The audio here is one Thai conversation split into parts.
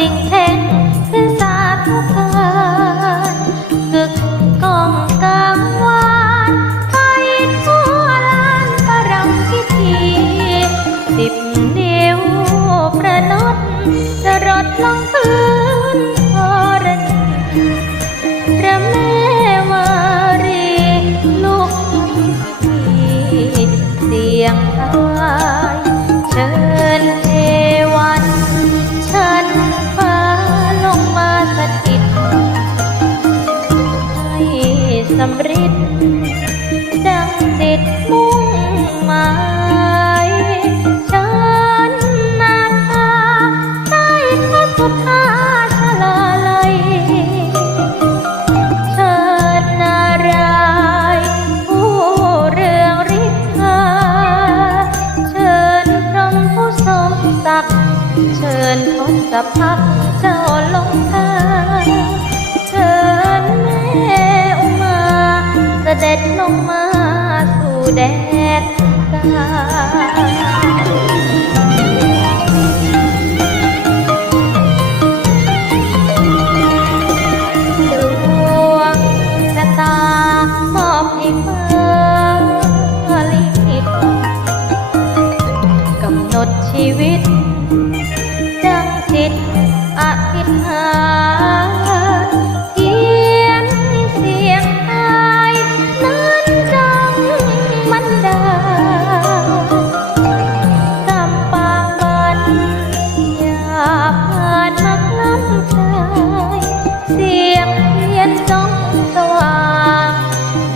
ติ่งเช่นเป็นสาทุกานกึกกองกลางวานไทยทั่วลานประรำพิธีสิบนิ้วประนดจะรดลงพื้นอรันพระแม่มารีลูกทีเสียงอาเชิญเทวันเชิญ สำริดดังจิตมุ่งหมายฉันนาคาได้พระสุธาชลาลัยเชิญนารายณ์ผู้เรืองฤทธาเชิญพรหมผู้ทรงศักดิ์เชิญทศพัก งมาสู่แดนกา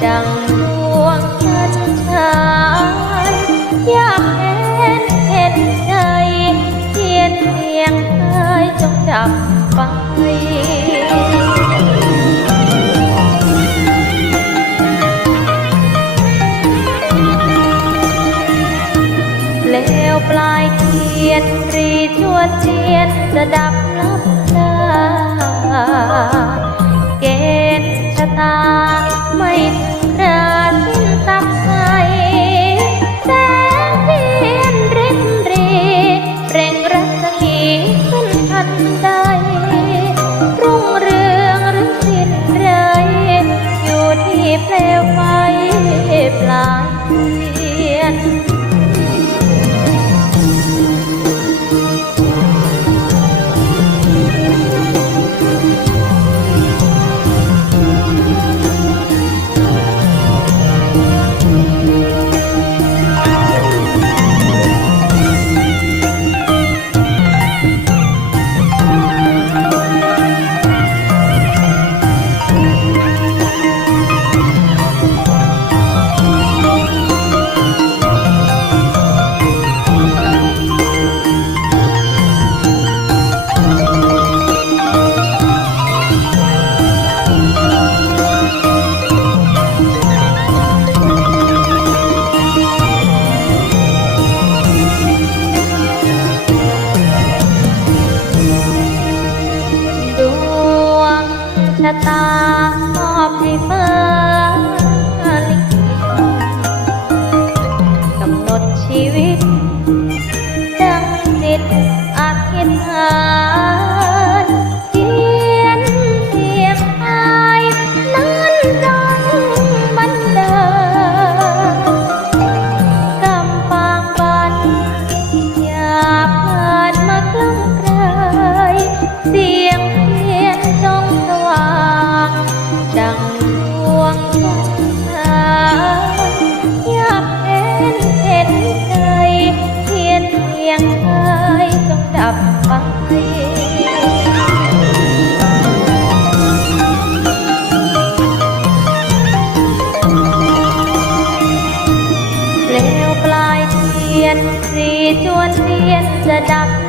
ดังดวงจันทรายอยากเห็นเห็นใจเทียนเสียงเอ้ยจงดับไปแล้วปลายเทียนรีชวดเทียนจะดับลับตาเชะตามอบให้ฟ้าลิขิตกำหนดชีวิต ดังจิตอธิษฐาน เปลวปลายเทียนสีจวนเทียนจะดับ